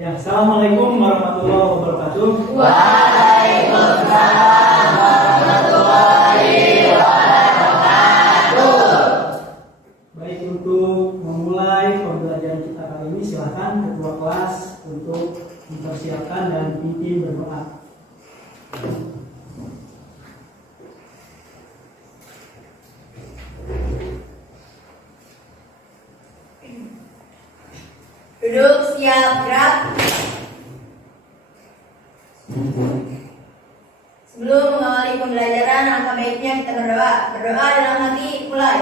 Ya, assalamualaikum warahmatullahi wabarakatuh. Waalaikumsalam warahmatullahi wabarakatuh. Baik, untuk memulai pembelajaran kita kali ini, silakan ketua kelas untuk mempersiapkan dan pimpin berdoa. Duduk, siap, gerak. Sebelum mengawali pembelajaran, alangkah baiknya kita berdoa. Berdoa dalam hati, mulai.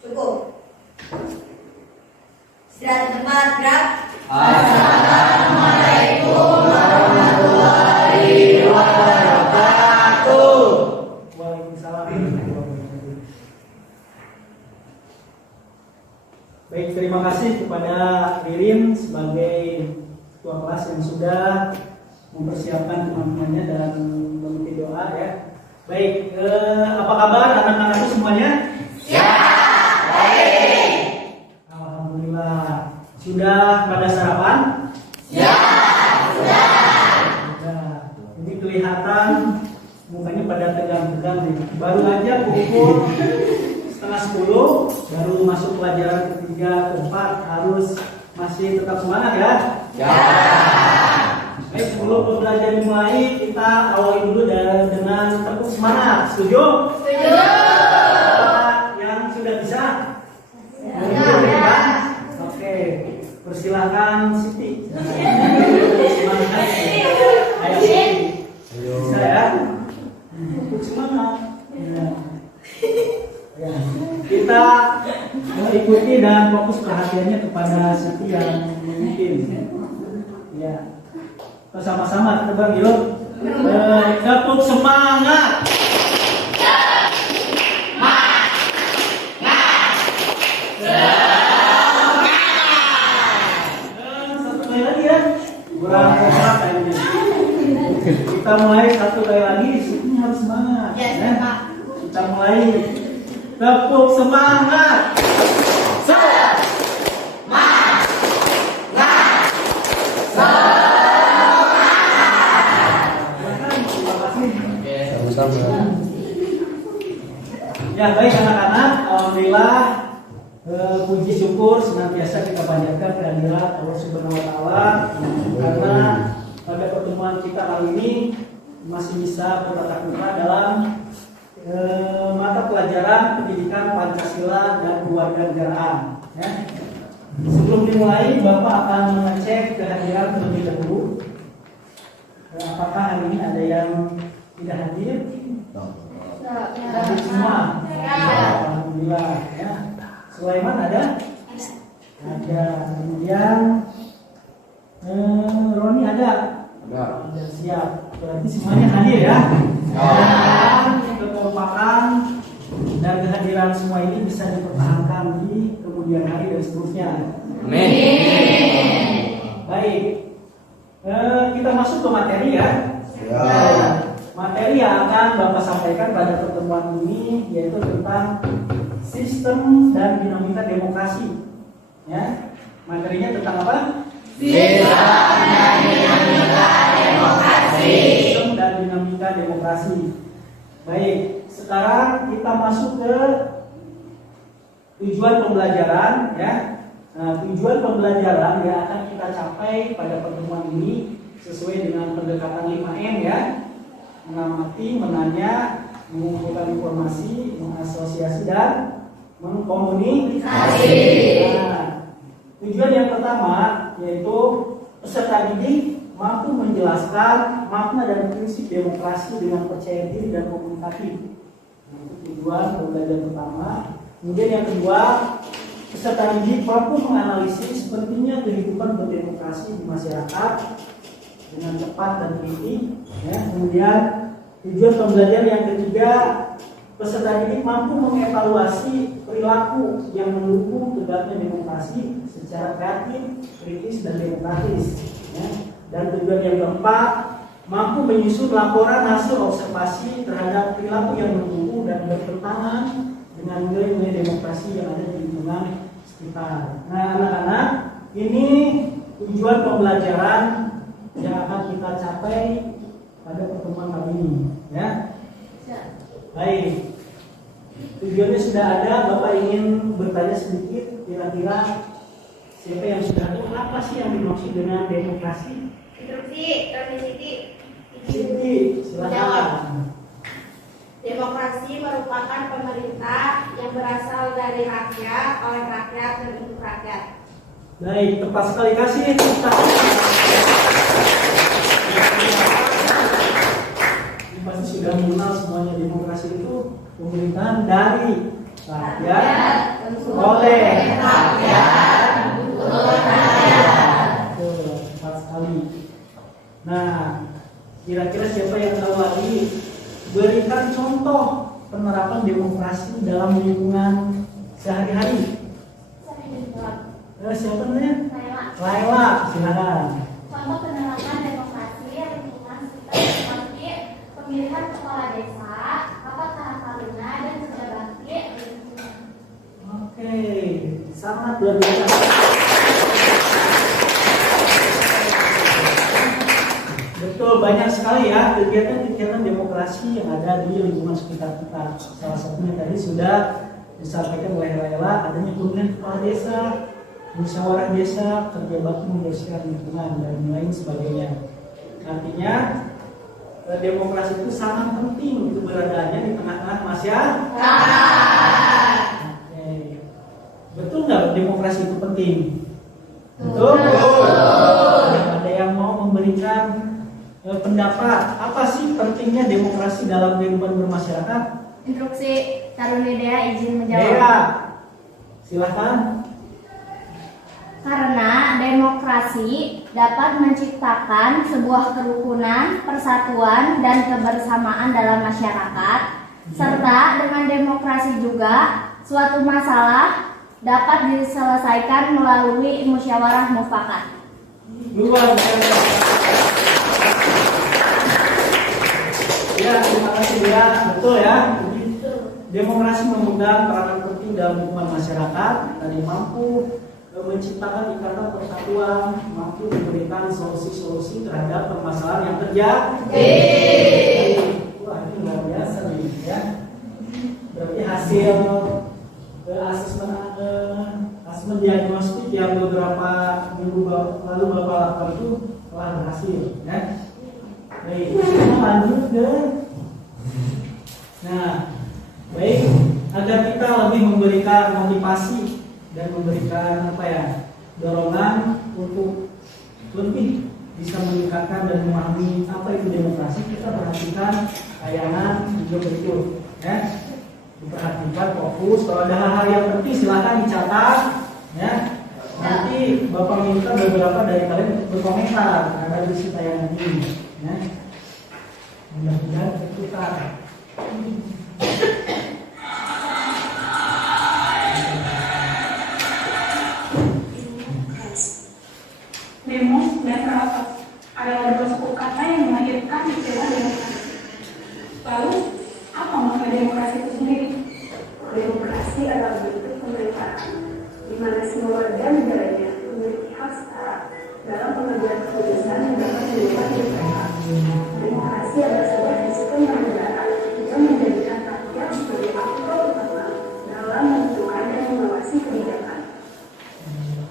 Cukup. Istirahat tempat, gerak. Assalamualaikum warahmatullahi wabarakatuh. Waalaikumsalam warahmatullahi wabarakatuh. Baik, terima kasih kepada Ririn sebagai ketua kelas yang sudah mempersiapkan teman-temannya dan memimpin doa ya. Baik, apa kabar anak-anakku semuanya? Ya, baik. Alhamdulillah. Sudah pada sarapan? Ya, sudah. Sudah. Ini kelihatan mukanya pada tegang-tegang nih. Baru aja pukul 9:30, baru masuk pelajaran ketiga, keempat, harus masih tetap semangat ya? Ya. Baik, sebelum pembelajaran dimulai, kita awali dulu dengan tepuk semangat. Setuju? Setuju. Yang sudah bisa? Ya. Oke, persilahkan Siti. Semangat. Ayo Siti. Bisa ya? Tepuk semangat. Ya. Kita mengikuti dan fokus perhatiannya kepada Siti yang memimpin. Ya. Kita sama-sama kita bang yuk. Tepuk semangat. Satu kali lagi ya. Kurang kayaknya. Kita mulai satu kali lagi. Siti harus semangat. Ya, Pak. Kita mulai. Tepuk semangat. Ya baik anak-anak, alhamdulillah puji syukur senantiasa kita panjatkan kehadirat Allah Subhanahu wa taala karena pada pertemuan kita kali ini masih bisa bertatap muka dalam mata pelajaran pendidikan Pancasila dan Kewarganegaraan ya. Sebelum dimulai Bapak akan mengecek kehadiran terlebih dahulu. Apakah hari ini ada yang tidak hadir? Hadir semua. Alhamdulillah ya. Sulaiman ada? Ada. Kemudian Roni ada? Ada. Siap. Berarti semuanya hadir ya. Dan kekompakan dan kehadiran semua ini bisa dipertahankan di kemudian hari dan seterusnya. Amin. Baik. Kita masuk ke materi ya. Materi yang akan Bapak sampaikan pada pertemuan ini yaitu tentang sistem dan dinamika demokrasi. Ya, materinya tentang apa? Sistem dan dinamika demokrasi. Sistem dan dinamika demokrasi. Baik, sekarang kita masuk ke tujuan pembelajaran. Ya, nah, tujuan pembelajaran yang akan kita capai pada pertemuan ini sesuai dengan pendekatan 5M ya. Mengamati, menanya, mengumpulkan informasi, mengasosiasi dan mengkomunikasi. Nah, tujuan yang pertama yaitu peserta didik mampu menjelaskan makna dan prinsip demokrasi dengan percaya diri dan komunikatif. Nah, itu tujuan pembelajaran pertama. Kemudian yang kedua, peserta didik mampu menganalisis pentingnya kehidupan berdemokrasi di masyarakat dengan cepat dan teliti. Ya, kemudian tujuan pembelajaran yang ketiga, peserta didik mampu mengevaluasi perilaku yang mendukung tegaknya demokrasi secara kreatif, kritis, dan demokratis. Ya. Dan tujuan yang keempat, mampu menyusun laporan hasil observasi terhadap perilaku yang mendukung dan bertentangan dengan nilai-nilai demokrasi yang ada di lingkungan sekitar. Nah, anak-anak, ini tujuan pembelajaran yang akan kita capai pada pertemuan kali ini, ya. Baik. Tujuannya sudah ada. Bapak ingin bertanya sedikit, kira-kira siapa yang sudah tahu apa sih yang dimaksud dengan demokrasi? Instruksi, transmisi. Siti, silakan. Demokrasi merupakan pemerintah yang berasal dari rakyat, oleh rakyat, dan untuk rakyat. Baik, tepat sekali, kasih tepuk tangan. Ini pasti sudah mengenal semuanya. Demokrasi itu pemerintahan dari rakyat, oleh rakyat, untuk rakyat. Betul, tepat sekali. Nah, kira-kira siapa yang tahu lagi? Berikan contoh penerapan demokrasi dalam lingkungan sehari-hari. Siapa namanya? Laila, silakan. Contoh penerapan demokrasi lingkungan sekitar seperti pemilihan kepala desa, rapat karang-taruna, dan kerja bakti lingkungan. Oke, sangat luar biasa. Betul, banyak sekali ya kegiatan-kegiatan demokrasi yang ada di lingkungan sekitar kita. Salah satunya tadi sudah disampaikan oleh Laila, adanya pemilihan kepala desa, musyawarah desa, kerja bakti membersihkan lingkungan, dan lain sebagainya. Artinya demokrasi itu sangat penting untuk beradaannya di tengah-tengah masyarakat. Oke. Betul nggak demokrasi itu penting? Betul. Ada yang mau memberikan pendapat apa sih pentingnya demokrasi dalam kehidupan bermasyarakat? Instruksi, Taruni Dea izin menjawab. Dea, silakan. Karena demokrasi dapat menciptakan sebuah kerukunan, persatuan, dan kebersamaan dalam masyarakat, serta dengan demokrasi juga suatu masalah dapat diselesaikan melalui musyawarah mufakat. Luar biasa. Ya, terima kasih ya. Betul ya. Demokrasi memegang peranan penting dalam lingkungan masyarakat dan mampu menciptakan ikatan persatuan, mampu memberikan solusi-solusi terhadap permasalahan yang terjadi. Wah, ini luar biasa nih ya. Berarti hasil asesmen diagnostik yang beberapa minggu lalu Bapak lakukan itu telah berhasil ya. Baik, kita lanjut ke. Nah, baik, agar kita lebih memberikan motivasi dan memberikan dorongan untuk lebih bisa meningkatkan dan memahami apa itu demokrasi, kita perhatikan tayangan video berikut ya. Diperhatikan, fokus. Kalau ada hal-hal yang penting silahkan dicatat ya. Nanti Bapak minta beberapa dari kalian untuk berkomentar terhadap isi tayangan ini ya. Mudah-mudahan berputar. Demos dan rapat adalah dua suku kata yang melahirkan istilah demokrasi. Lalu, apa makna demokrasi itu sendiri? Demokrasi adalah bentuk pemerintahan di mana semua warga negaranya memiliki hak setara dalam pengambilan keputusan yang dapat mengubah hidup mereka. Demokrasi adalah sebuah sistem bernegara yang menjadikan rakyat sebagai aktor utama dalam menentukan dan mengawasi kebijakan.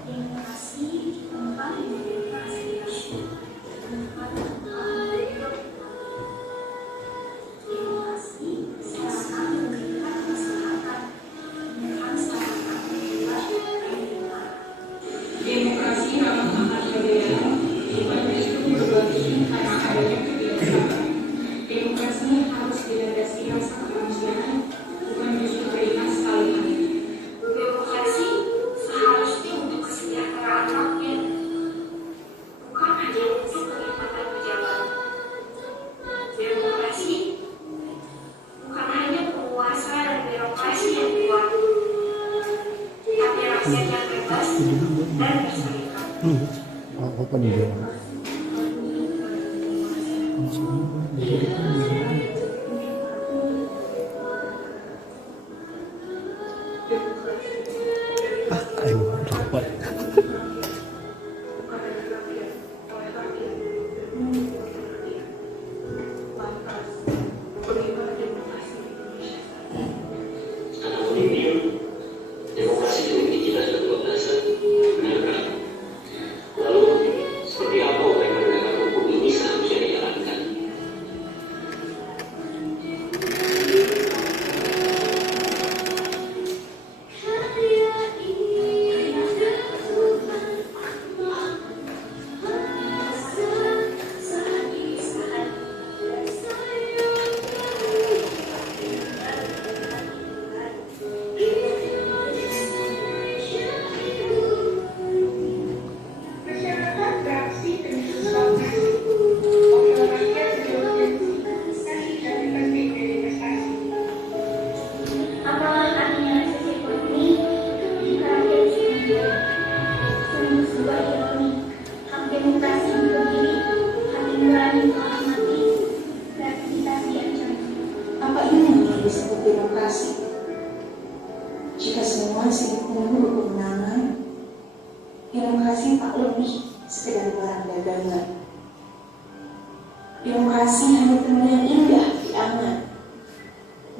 Demokrasi tentang demokrasi nasional. Demokrasi sangat memberikan masyarakat masyarakat Demokrasi dalam akar budaya bukan justru berbagi karena adanya kebiasaan. Demokrasi harus dilandasi rasa kemanusiaan, bukan justru perintah sekali. Demokrasi seharusnya untuk kesejahteraan rakyat, bukan hanya untuk kenikmatan pejabat. Demokrasi bukan hanya penguasa dan birokrasi yang kuat, tapi rakyat yang bebas dan berserikat. Apa nih dia? disebut demokrasi. Jika semua sibuk menunggu kemenangan, demokrasi tak lebih sekedar barang dagangan. Demokrasi hanya teman yang indah diangan,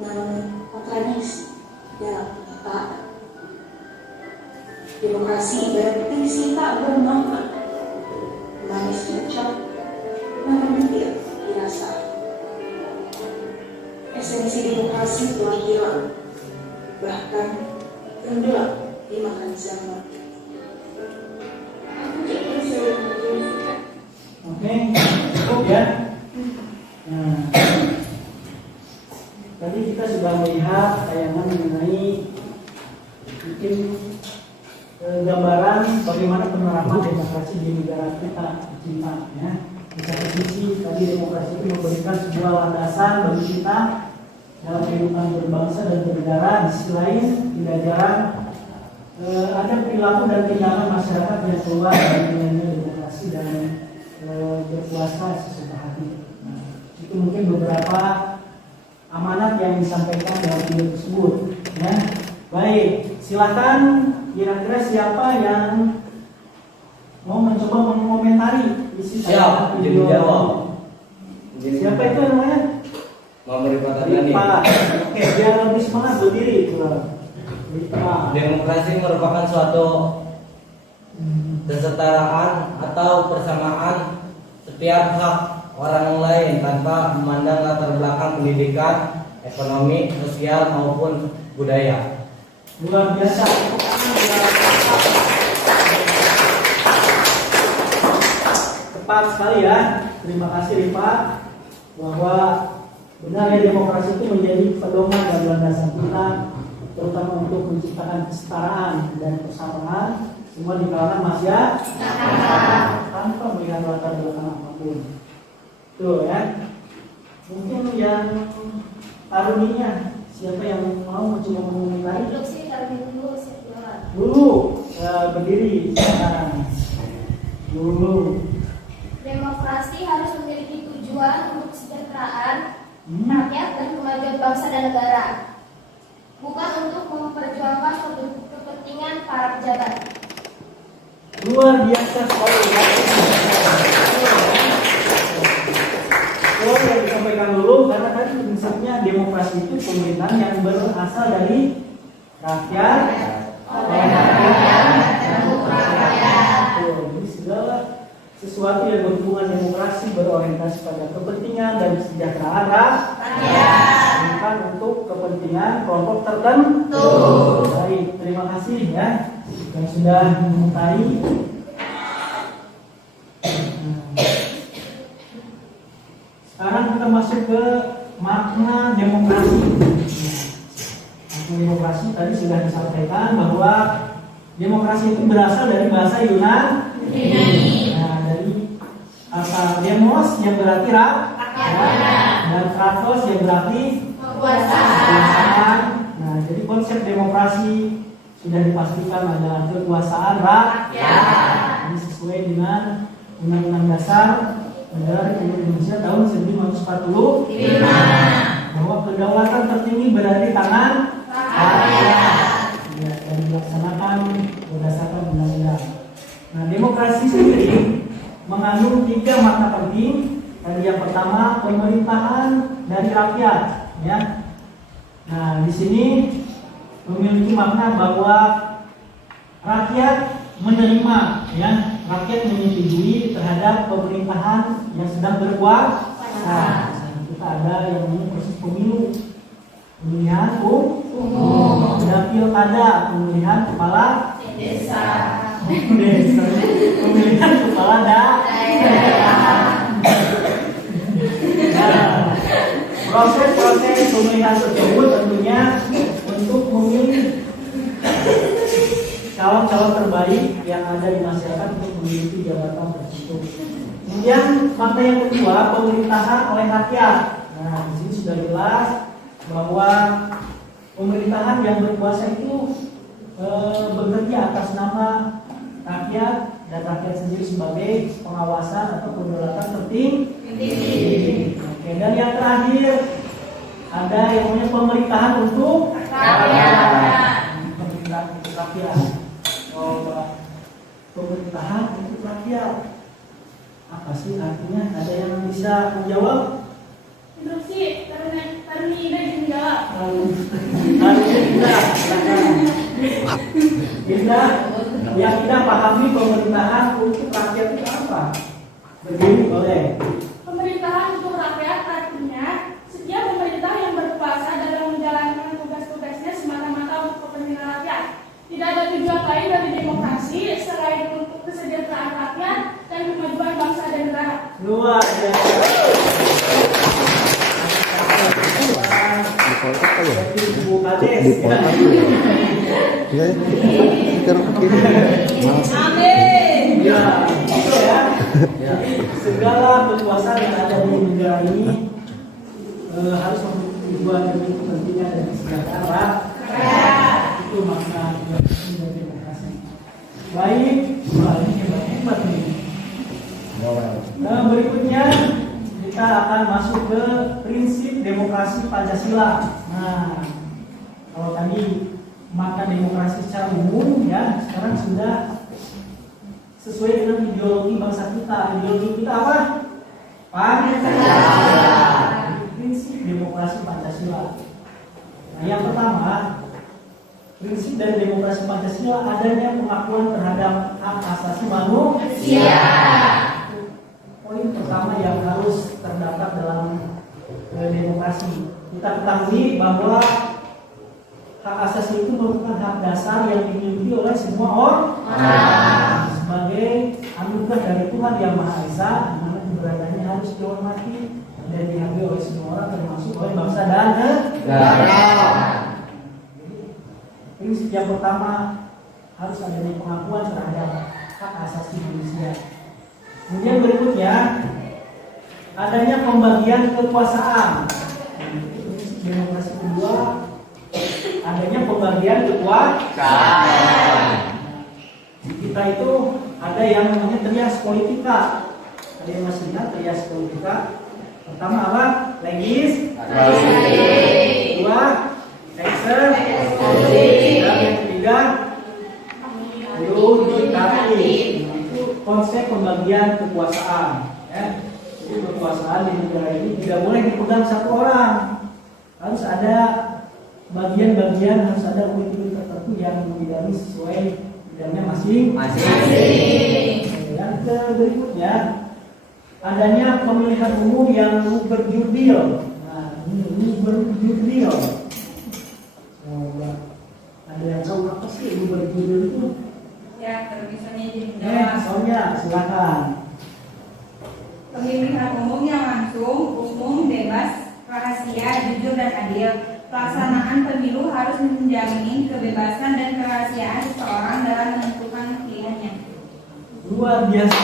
namun kontradiksi dalam kenyataan. Demokrasi ibarat puisi tak bermanfaat, manis cocok, namun getir dirasa. Esensi demokrasi telah hilang, bahkan tenggelam dimakan zaman. Oke, cukup ya. Nah, tadi kita sudah melihat tayangan mengenai mungkin gambaran bagaimana penerapan demokrasi di negara kita Cina. Ya. Di satu sisi tadi demokrasi itu memberikan sebuah landasan bagi kita dalam kehidupan berbangsa dan bernegara. Di sisi lain tidak jarang ada perilaku dan tindakan masyarakat yang keluar dari nilai demokrasi dan berkuasa sesuka hati. Nah, itu mungkin beberapa amanat yang disampaikan dalam video tersebut. Ya. Baik, silakan kira-kira siapa yang mau mencoba mengomentari isi video. Siapa itu namanya? Memberi Patadani. Oke, biar lebih semangat berdiri. Demokrasi merupakan suatu kesetaraan atau persamaan setiap hak orang lain tanpa memandang latar belakang pendidikan, ekonomi, sosial maupun budaya. Luar biasa. Tepat sekali ya. Terima kasih Rifa bahwa benar ya demokrasi itu menjadi pedoman dan landasan kita terutama untuk menciptakan kesetaraan dan persamaan semua di kalangan manusia tanpa melihat latar belakang apapun. Tuh ya. Mungkin yang taruninya siapa yang mau mencoba mengomentari? Dulu berdiri sekarang. Dulu. Demokrasi harus memiliki tujuan untuk kesejahteraan rakyat dan kemajuan bangsa dan negara, bukan untuk memperjuangkan kepentingan para pejabat. Luar biasa sekali. Yang disampaikan dulu karena tadi prinsipnya demokrasi itu pemerintahan yang berasal dari rakyat, oleh rakyat, dan untuk rakyat. Jadi segala sesuatu yang berhubungan demokrasi berorientasi pada kepentingan dan kesejahteraan rakyat, bukan untuk kepentingan kelompok tertentu. Baik, terima kasih ya yang sudah mengetahui. Sekarang kita masuk ke makna demokrasi. Makna demokrasi tadi sudah disampaikan bahwa demokrasi itu berasal dari bahasa Yunani. Nah, dari kata demos yang berarti rakyat dan kratos yang berarti kekuasaan. Nah, jadi konsep demokrasi sudah dipastikan adalah kekuasaan rakyat. Ini sesuai dengan Undang-Undang Dasar Negara Republik Indonesia tahun 1945 bahwa kedaulatan tertinggi berada di tangan rakyat ya, dan dilaksanakan berdasarkan undang-undang. Nah, demokrasi sendiri mengandung 3 makna penting. Tadi yang pertama pemerintahan dari rakyat, ya. Nah, di sini memiliki makna bahwa rakyat menerima, ya, rakyat menyetujui terhadap pemerintahan yang sedang berkuasa. Nah, kita ada yang namanya proses pemilu, pemilihan umum, ada pilkada, pemilihan kepala desa, pemilihan kepala daerah. Nah, proses pemilihan tersebut tentunya untuk memilih calon-calon terbaik yang ada di masyarakat untuk memiliki jabatan tersebut. Kemudian makna yang kedua, pemerintahan oleh rakyat. Nah, di sini sudah jelas bahwa pemerintahan yang berkuasa itu bekerja atas nama rakyat dan rakyat sendiri sebagai pengawasan atau kedaulatan tertinggi. Oke, dan yang terakhir ada yang namanya pemerintahan untuk rakyat. Pemerintahan untuk rakyat. Oh, pemerintahan untuk rakyat. Apa sih artinya? Ada yang bisa menjawab? Instruksi termina jendela. Indah, yang tidak pahami pemerintahan untuk rakyat itu apa? Berdiri boleh. Pemerintahan untuk rakyat artinya setiap pemerintah yang berkuasa dalam menjalankan tugas-tugasnya semata-mata untuk kepentingan rakyat. Tidak ada tujuan lain dari demokrasi selain untuk kesejahteraan rakyat dan kemajuan bangsa dan negara. Luar biasa. Ibu Kades. Ya, Amin. Ya, itu ya. Segala kekuasaan yang ada di negara ini harus memiliki tujuan demi kepentingan dan kesejahteraan rakyat. Itu makna demokrasi. Baik, ini hebat nih. Nah, berikutnya kita akan masuk ke prinsip demokrasi Pancasila. Nah, kalau tadi makna demokrasi secara umum ya, sekarang sudah sesuai dengan ideologi bangsa kita. Ideologi kita apa? Pancasila. Prinsip demokrasi Pancasila. Nah, yang pertama, prinsip dari demokrasi Pancasila adanya pengakuan terhadap hak asasi manusia. Poin pertama yang harus terdapat dalam demokrasi. Kita ketahui bahwa hak asasi itu merupakan hak dasar yang dimiliki oleh semua orang sebagai anugerah dari Tuhan Yang Maha Esa, di mana keberadaannya harus dihormati dan dihargai oleh semua orang, termasuk oleh bangsa dan negara. Prinsip yang pertama harus adanya pengakuan terhadap hak asasi manusia. Kemudian berikutnya adanya pembagian kekuasaan. Prinsip demokrasi kedua adanya pembagian kekuasaan. Kita itu ada yang namanya trias politika. Ada yang masih ingat trias politika? Pertama apa? Legislatif. Kedua, eksekutif. Dan yang ketiga, yudikatif. Itu konsep pembagian kekuasaan. Ya. Jadi kekuasaan di negara ini tidak boleh dipegang satu orang. Harus ada bagian-bagian, harus ada unit-unit tertentu yang membidani sesuai bidangnya masing-masing. Yang berikutnya adanya pemilihan umum yang berjudil. Nah, ini berjudil. Ada yang tahu apa sih berjudil itu? Ya, terbisannya jadi Soalnya silakan. Pemilihan umum yang langsung, umum, bebas, rahasia, jujur dan adil. Pelaksanaan pemilu harus menjamin kebebasan dan kerahasiaan seseorang dalam menentukan pilihannya. Luar biasa.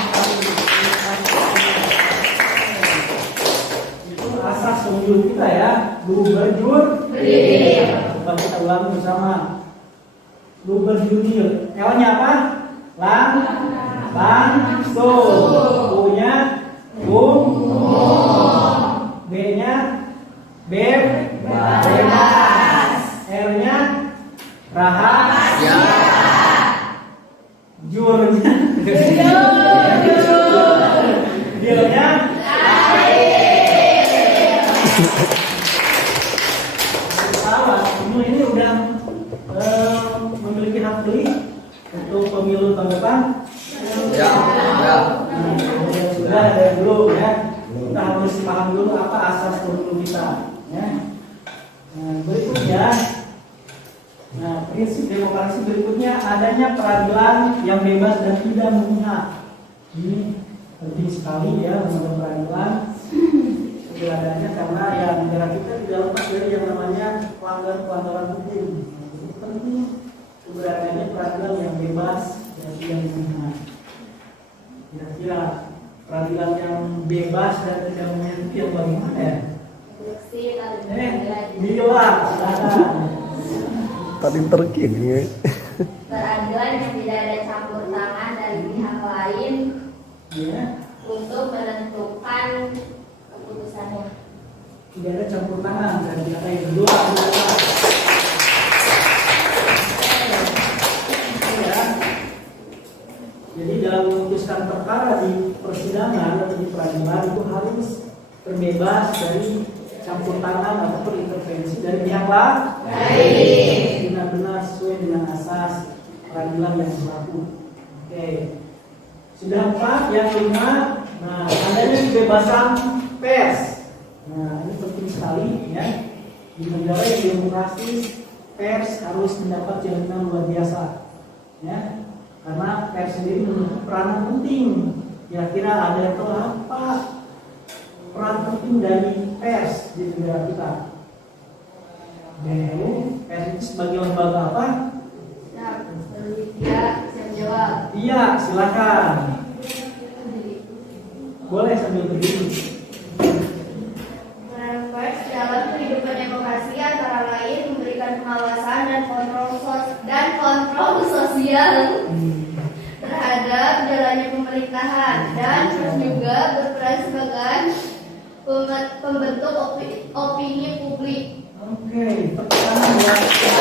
Itu asas pemilu kita ya. Berjudil. Coba kita ulangi bersama. Berjudil. L-nya apa? Langsung. U-nya B-nya bebas. L-nya rahasia. Jurnya Dilnya salah. Ini udah memiliki hak pilih untuk pemilu tahun depan. Ya. Sudah ada dulu ya. Kita harus paham dulu apa asas pemilu kita. Ya. Berikutnya, prinsip demokrasi berikutnya adanya peradilan yang bebas dan tidak memihak. Ini penting sekali ya, lembaga peradilan keberadaannya, karena ya negara kita tidak lepas dari yang namanya pelanggaran hukum. Jadi penting keberadaannya peradilan yang bebas dan tidak memihak. Kira-kira peradilan yang bebas dan tidak memihak yang bagaimana ya? Bila tadi terkini Peradilan yang tidak ada campur tangan dari pihak lain untuk menentukan keputusannya. tidak ada campur tangan dan tidak ada yang kedua. Jadi dalam memutuskan perkara di persidangan atau di peradilan itu harus terbebas dari campur tangan ataupun intervensi dari pihak lain, benar-benar sesuai dengan asas peradilan yang berlaku. Oke, sudah 4, yang 5. Nah, adanya kebebasan pers. Nah, ini penting sekali ya. Di negara yang demokratis, pers harus mendapat jaminan luar biasa, ya. Karena pers sendiri memiliki peranan penting. Kira-kira ada yang tahu apa peran penting dari pers di negara kita? Pers itu sebagai lembaga apa? Ya, siap jawab. Iya, silakan. Boleh sambil berdiri. Peran pers dalam kehidupan demokrasi antara lain memberikan pengawasan dan kontrol sosial terhadap jalannya pemerintahan dan juga berperan sebagai pembentuk opini publik. Oke, pertanyaan ya.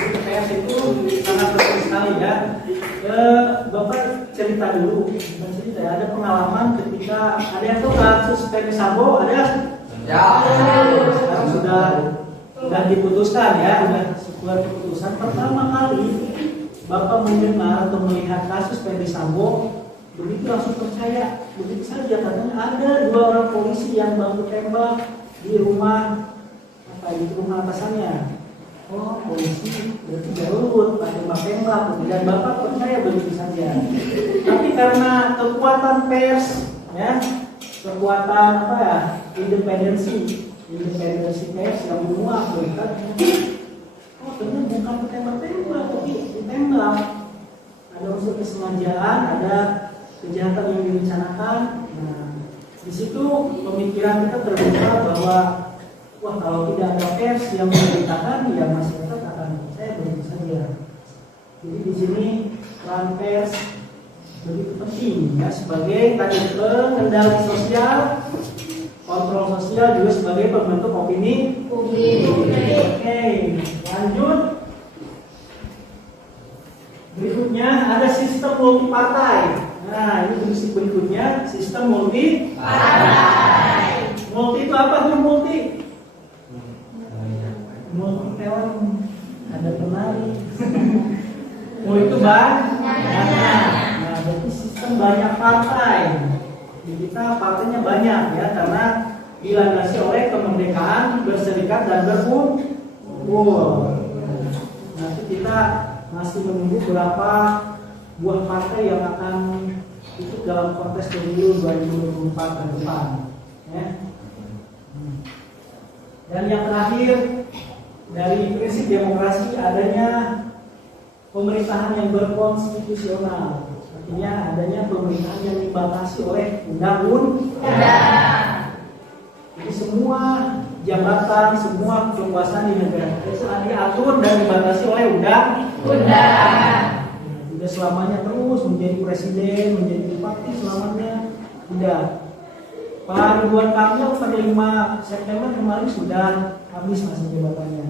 Jadi pers itu sangat penting sekali ya. Bapak cerita dulu, bukan cerita ya. Ada pengalaman ketika ada yang tahu kasus Ferdi Sambo, ada? Ya. Sekarang sudah diputuskan ya, sudah sebuah keputusan. Pertama kali Bapak mendengar atau melihat kasus Ferdi Sambo, begitu langsung percaya, begitu saja katanya ada 2 orang polisi yang baku tembak di rumah atasannya. Oh, polisi berarti Garut, tembak-tembak, dan Bapak percaya begitu saja. Tapi karena kekuatan pers, ya, kekuatan independensi pers yang menguat, kan? Oh, ternyata bukan tembak-tembak, tapi ditembak. Ada unsur kesengajaan, ada kejahatan yang direncanakan. Nah, di situ pemikiran kita terbuka bahwa wah, kalau tidak ada pers yang memberitakan, ya masyarakat akan percaya begitu saja. Jadi di sini peran pers begitu penting ya, sebagai tadi pengendali sosial, kontrol sosial, juga sebagai pembentuk opini publik. Oke, lanjut. Berikutnya ada sistem multipartai. Nah, ini prinsip berikutnya, sistem multipartai. Multi itu apa tuh multi? Multi talent, ada penari. Mau itu banyak. Nah, berarti sistem banyak partai. Di kita partainya banyak ya, karena dilandasi oleh kemerdekaan berserikat dan berkumpul. Nanti kita masih menunggu berapa buah partai yang akan ikut dalam kontes pemilu 2024 ke depan. Ya. Dan yang terakhir, dari prinsip demokrasi adanya pemerintahan yang berkonstitusional. Artinya adanya pemerintahan yang dibatasi oleh undang-undang. Jadi semua jabatan, semua kekuasaan di negara itu diatur dan dibatasi oleh undang-undang. Tidak selamanya terus menjadi presiden, menjadi bupati selamanya. Tidak. Pak Ridwan Kamil pada 5 September kemarin sudah habis masa jabatannya.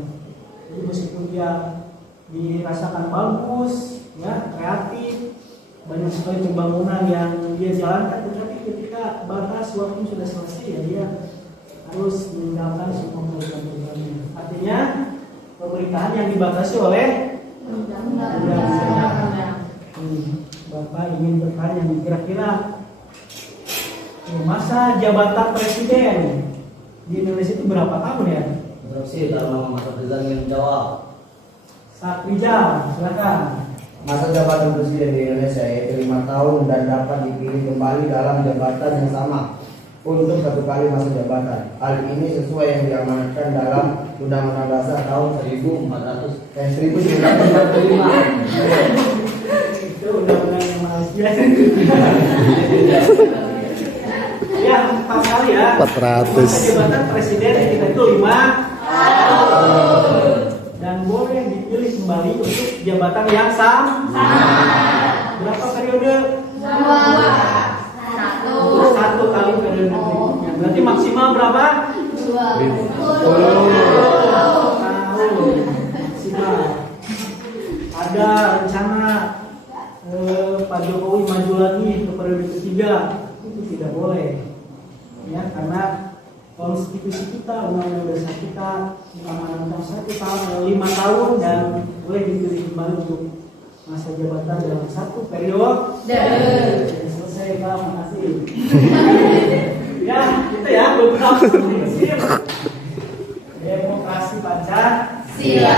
Jadi meskipun dia dirasakan bagus, ya, kreatif, banyak sekali pembangunan yang dia jalankan, tetapi ketika batas waktu sudah selesai, ya dia harus meninggalkan semua program-programnya. Artinya pemerintahan yang dibatasi oleh undang-undang. Bapak ingin bertanya, kira-kira masa jabatan presiden di Indonesia itu berapa tahun ya? Berapa sih dalam masa Rizal ingin menjawab? Rizal, silakan. Masa jabatan presiden di Indonesia yaitu 5 tahun dan dapat dipilih kembali dalam jabatan yang sama untuk 1 kali masa jabatan. Hal ini sesuai yang diamanatkan dalam Undang-Undang Dasar tahun 1945. Itu undang-undang yang Malaysia. Ya, 4 kali ya. 400. Masa jabatan presiden kita itu 5 tahun. Dan boleh dipilih kembali untuk jabatan yang sama. Berapa periode? 1 1 kali periode. Berarti maksimal berapa? 2 tahun. Maksimal. Ada rencana Pak Jokowi maju lagi ke periode ketiga, itu tidak boleh, ya, karena konstitusi kita, undang-undang dasar kita mengamanatkan 1 tahun, 5 tahun dan boleh dipilih kembali untuk masa jabatan dalam 1 periode. Selesai, Pak, makasih. Ya, itu ya beberapa prinsip demokrasi Pancasila.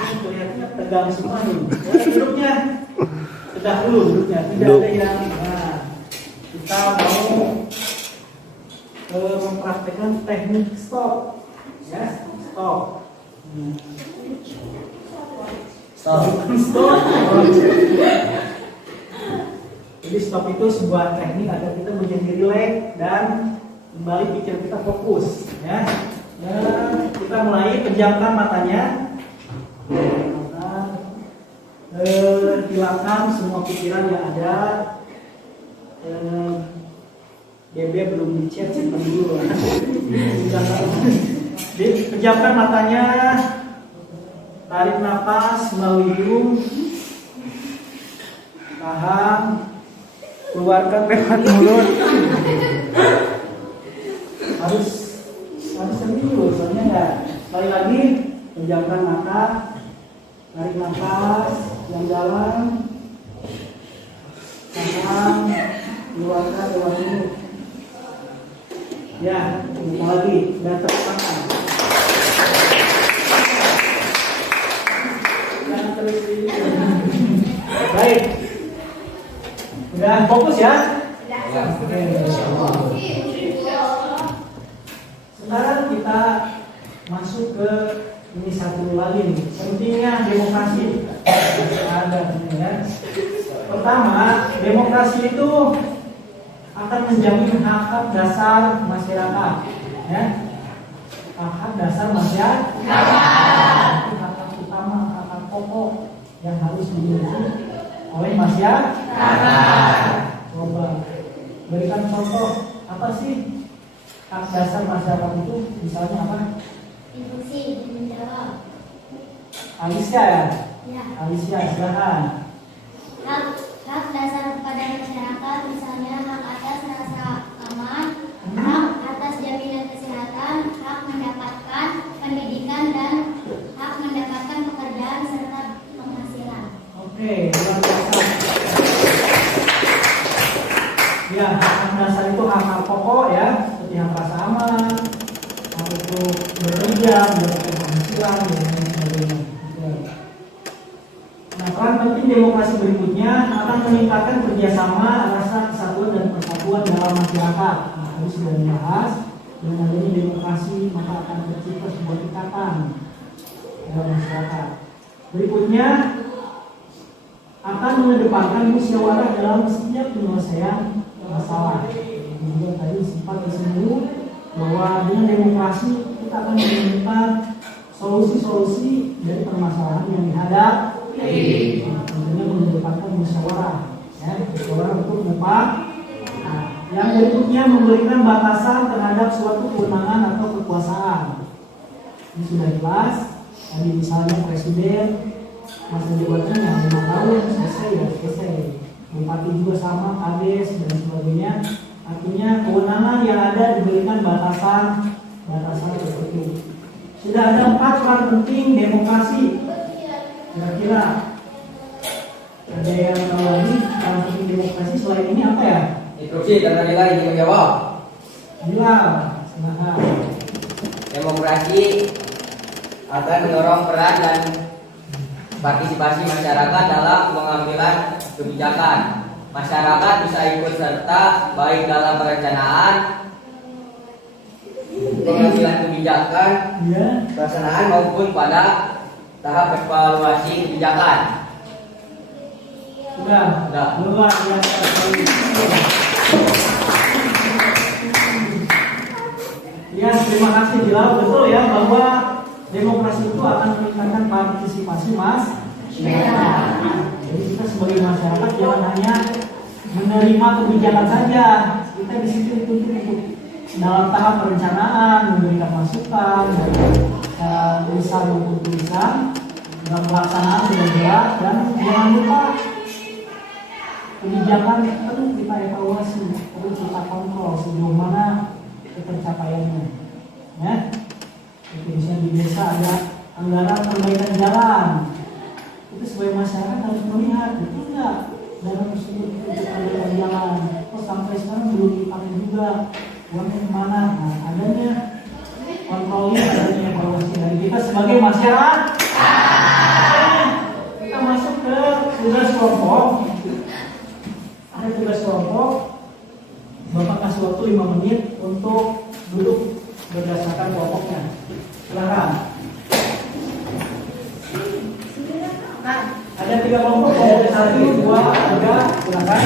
Ini kelihatannya tegang semua nih. Ya, duduknya. Tedah dulu duduknya, tidak ada yang kita mau mempraktekkan teknik stop, ya, stop. Jadi stop itu sebuah teknik agar kita menjadi rileks dan kembali pikir kita fokus, ya. Dan kita mulai pejamkan matanya. Hilangkan semua pikiran yang ada. BB belum dicet, simpan dulu. Pejamkan matanya, tarik nafas melalui hidung, tahan, keluarkan lewat mulut. harus serius, soalnya nggak. Sekali lagi, pejamkan mata, tarik nafas yang dalam, tahan, keluarkan lewat mulut. Ya, ini lagi, dan tepuk tangan. Baik, udah fokus ya. Sekarang kita masuk ke ini satu lagi nih, pentingnya demokrasi. Ada ya. Pertama, demokrasi itu akan menjamin hak-hak dasar masyarakat, ya. Hak-hak dasar masyarakat. Hak-hak utama, hak-hak pokok yang harus dimiliki oleh masyarakat. Coba berikan contoh, apa sih hak dasar masyarakat itu? Misalnya apa? Diskusi, menjawab. Alicia ya? Ya. Alicia, silakan. Hak dasar kepada masyarakat, misalnya hak atas rasa aman, hak atas jaminan kesehatan, hak mendapatkan pendidikan, dan hak mendapatkan pekerjaan serta penghasilan. Oke, luar biasa. Ya, hak dasar itu hak-hak pokok ya, seperti hak rasa aman, hak untuk bekerja, mendapatkan penghasilan, dan lain sebagainya. Nah, peran penting demokrasi berikutnya akan meningkatkan kerjasama, rasa kesatuan dan persatuan dalam masyarakat. Nah, tadi sudah dibahas, dengan adanya demokrasi maka akan tercipta sebuah ikatan dalam masyarakat. Berikutnya akan mengedepankan musyawarah dalam setiap penyelesaian masalah. Kemudian tadi sempat disinggung bahwa dengan demokrasi kita akan menemukan solusi-solusi dari permasalahan yang dihadapi. Tentunya mengedepankan musyawarah, ya, musyawarah untuk mufakat. Nah, yang berikutnya memberikan batasan terhadap suatu kewenangan atau kekuasaan. Ini sudah jelas. Tadi misalnya presiden masa jabatannya 5 tahun, selesai ya selesai. Bupati juga sama, kades dan sebagainya. Artinya kewenangan yang ada diberikan batasan tertentu. Sudah ada 4 peran penting demokrasi. Kira-kira ada yang tahu lagi peran penting demokrasi selain ini apa ya? Instruksi karena nilai ingin menjawab. Bilal, silakan. Demokrasi akan mendorong peran dan partisipasi masyarakat dalam pengambilan kebijakan. Masyarakat bisa ikut serta baik dalam perencanaan, pengambilan kebijakan, pelaksanaan maupun pada tahap evaluasi kebijakan. Sudah. Luar biasa. Ya, terima kasih Bilal. Betul ya bahwa demokrasi itu akan meningkatkan partisipasi masyarakat. Jadi kita sebagai masyarakat jangan hanya menerima kebijakan saja. Kita di situ dituntut untuk dalam tahap perencanaan, memberikan masukan, tulisan maupun tulisan, dalam pelaksanaan dengan jelas, dan jangan lupa kebijakan perlu kita evaluasi, perlu kita kontrol sejauh mana pencapaiannya. Ya, misalnya di desa ada anggaran perbaikan jalan, itu sebagai masyarakat harus melihat betul nggak dalam tersebut untuk perbaikan jalan. Oh, sampai sekarang belum dipakai juga, uangnya kemana? Nah, adanya kontrolnya, adanya evaluasi dari kita sebagai masyarakat. Kita masuk ke tugas kelompok. Ada tugas kelompok. Bapak kasih waktu 5 menit untuk duduk berdasarkan kelompoknya. Silakan. Ada 3 kelompok, kelompok 1, 2, 3, silakan.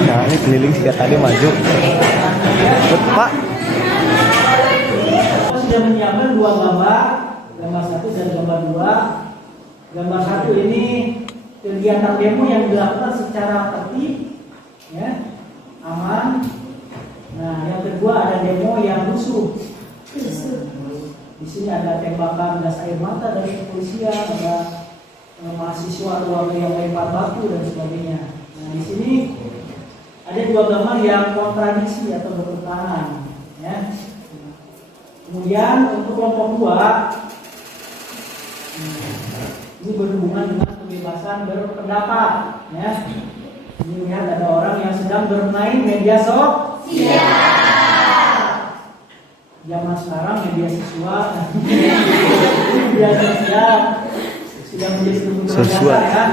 Nah, ini keliling setiap tadi maju. Pak. Sudah menyiapkan 2 gambar, gambar 1 dan gambar 2. Gambar 1 ini kegiatan demo yang dilakukan secara tertib, ya, aman. Nah, yang kedua ada demo yang rusuh. Di sini ada tembakan gas air mata dari kepolisian, ada mahasiswa warga yang lempar batu dan sebagainya. Nah, di sini ada 2 gambar yang kontradiksi atau bertentangan, ya. Kemudian untuk kelompok 2 ini berhubungan dengan kebebasan berpendapat, ya. Ini lihat ada orang yang sedang bermain media sosial. Zaman sekarang media sosial, media sosial sudah menjadi kebutuhan dasar, ya.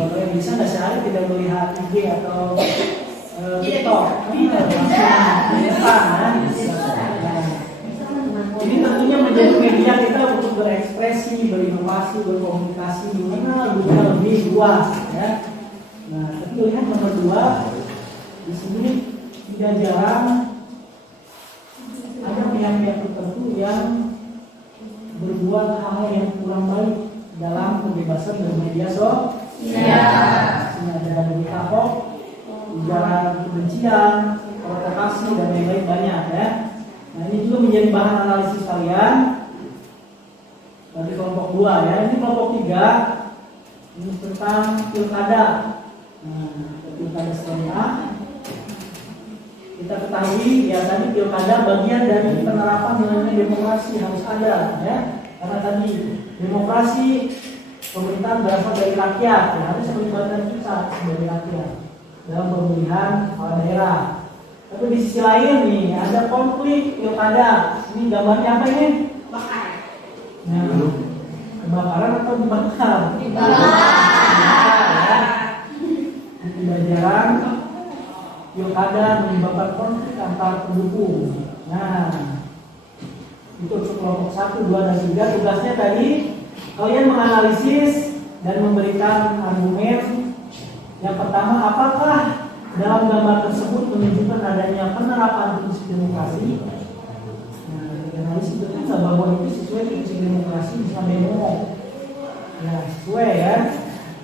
Kalau yang bisa nggak sehari tidak melihat IG atau TikTok, ini tentunya menjadi media kita untuk berekspresi, berinovasi, berkomunikasi gimana lebih luas, ya. Nah, tapi lihat nomor 2 di sini tidak jarang ada pihak-pihak tertentu yang berbuat hal yang kurang baik dalam kebebasan bermedia sosial. Ada berita hoax, ujaran kebencian, provokasi dan lain-lain banyak, ya. Nah, ini juga menjadi bahan analisis kalian dari kelompok 2, ya. Ini kelompok 3 ini tentang pilkada. Nah, pilkada serentak. Kita ketahui ya tadi pilkada bagian dari penerapan nilai demokrasi harus ada, ya. Karena tadi demokrasi pemerintahan berasal dari rakyat, ya, harus melibatkan kita sebagai rakyat dalam pemilihan kepala daerah. Tapi di sisi lain nih ada konflik pilkada. Ini gambarnya apa ini? Bakar. Nah, kebakaran atau dibakar? Dibakar. Ya. Tidak jarang pilkada menyebabkan konflik antar pendukung. Nah, itu untuk kelompok 1, 2, dan 3. Tugasnya tadi kalian menganalisis dan memberikan argumen. Yang pertama, apakah dalam gambar tersebut menunjukkan adanya penerapan prinsip demokrasi? Nah, analisis betul nggak bahwa itu sesuai prinsip demokrasi bisa demo? Ya, sesuai, ya.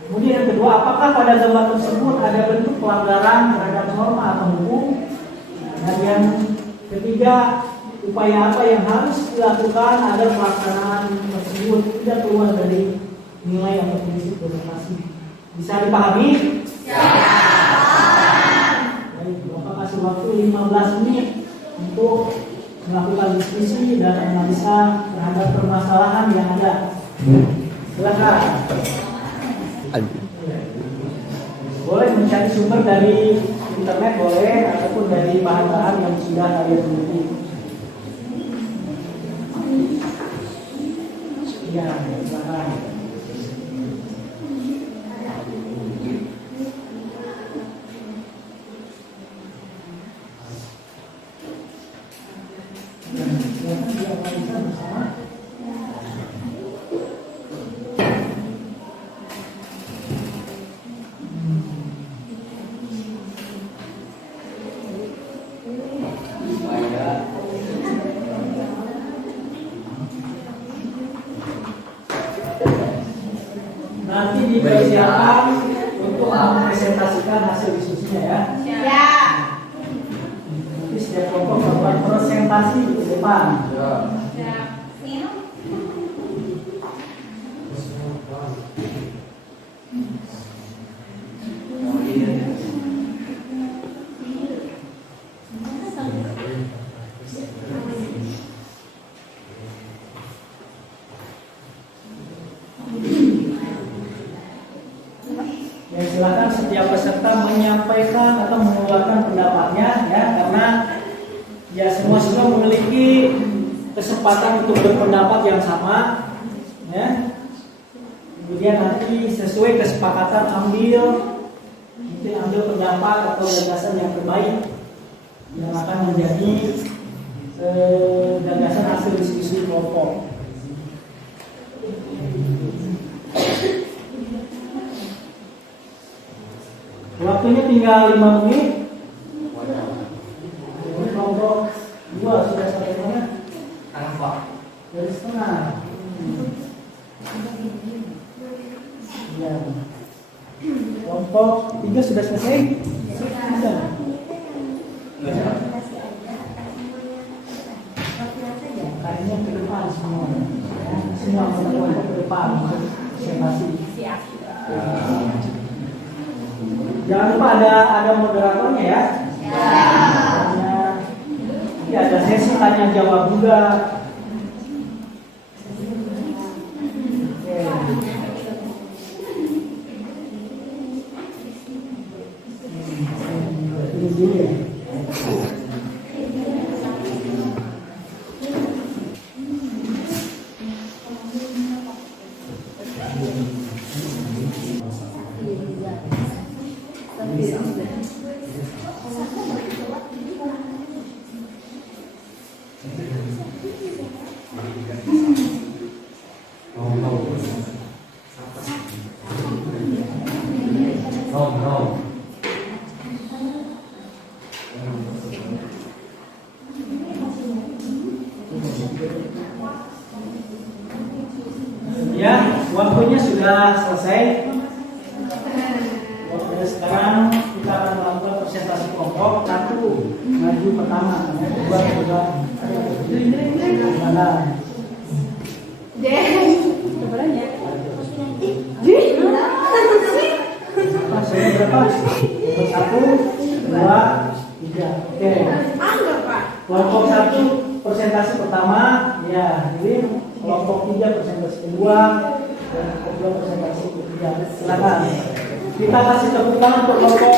Kemudian yang kedua, apakah pada gambar tersebut ada bentuk pelanggaran terhadap norma atau hukum? Dan yang ketiga, upaya apa yang harus dilakukan agar pelaksanaan tersebut tidak keluar dari nilai atau prinsip demokrasi? Bisa dipahami? Ya. Baik, Bapak kasih waktu 15 menit untuk melakukan diskusi dan analisa terhadap permasalahan yang ada. Silakan. Boleh mencari sumber dari internet, boleh, ataupun dari bahan-bahan yang sudah kalian miliki. Ya, silakan. dipersilakan untuk mempresentasikan hasil diskusinya ya. Ya. Nanti setiap kelompok melakukan presentasi di depan. Ya. Ya, silakan setiap peserta menyampaikan atau mengeluarkan pendapatnya ya, karena ya semua memiliki kesempatan untuk berpendapat yang sama ya. Kemudian nanti sesuai kesepakatan mungkin ambil pendapat atau gagasan yang terbaik yang akan menjadi gagasan hasil diskusi kelompok. Waktunya tinggal 5 menit. Ini kelompok 2 sudah sampai mana? Dari setengah. Ya. Kelompok 3 sudah selesai? Sudah. Kayaknya ke depan semua. Ya. Semua kelompok ke depan. Presentasi. Jangan lupa ada moderatornya ya. Nanti ada sesi tanya jawab juga. Ini dulu ya. Ya, waktunya sudah selesai. Oke, sekarang kita akan melakukan presentasi kelompok. Satu maju pertama, kedua mana? Saya berapa? 1, 2, 3. Oke. Kelompok 1 presentasi pertama, ya. Jadi kelompok 3 presentasi kedua, dan kelompok 2 presentasi ketiga. Silakan. Kita kasih tepuk tangan untuk kelompok.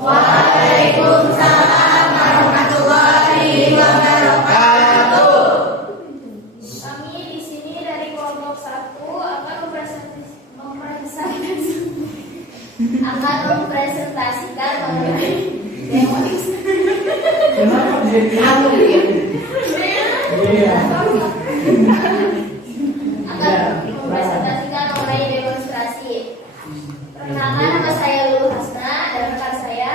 Waalaikumsalam warahmatullahi wabarakatuh. Kami di sini dari kelompok 1 akan mempresentasikan mengenai demonstrasi. Perkenalkan, nama saya Lulu Hasna dan rekan saya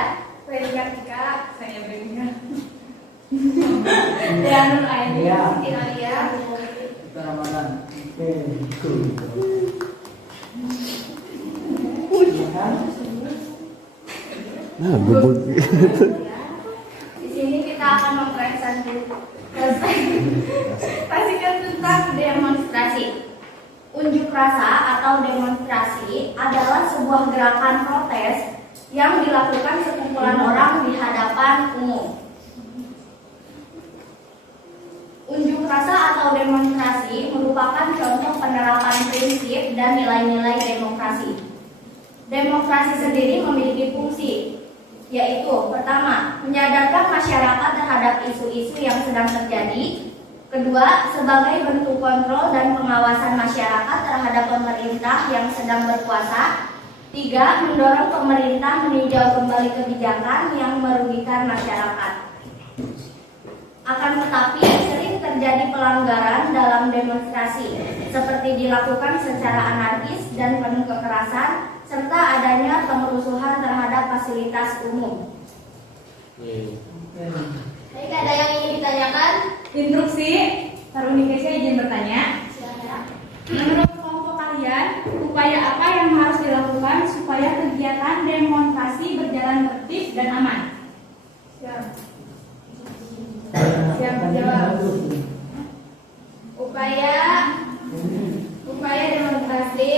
Ferry Kartika, saya Brenda. Dan Aini Tinalia. Kita Ramadan. Nah, bubuk. Di sini kita akan mempresentasikan tentang demonstrasi. Unjuk rasa atau demonstrasi adalah sebuah gerakan protes yang dilakukan sekumpulan orang di hadapan umum. Unjuk rasa atau demonstrasi merupakan contoh penerapan prinsip dan nilai-nilai demokrasi. Demokrasi sendiri memiliki fungsi, yaitu pertama, menyadarkan masyarakat terhadap isu-isu yang sedang terjadi. Kedua, sebagai bentuk kontrol dan pengawasan masyarakat terhadap pemerintah yang sedang berkuasa. Tiga, mendorong pemerintah meninjau kembali kebijakan yang merugikan masyarakat. Akan tetapi, sering terjadi pelanggaran dalam demonstrasi, seperti dilakukan secara anarkis dan penuh kekerasan, serta adanya pengerusuhan terhadap fasilitas umum. Baik, ada yang ingin ditanyakan? Instruksi, Taruh Indonesia izin bertanya. Menurut Yang menjawab. Upaya demonstrasi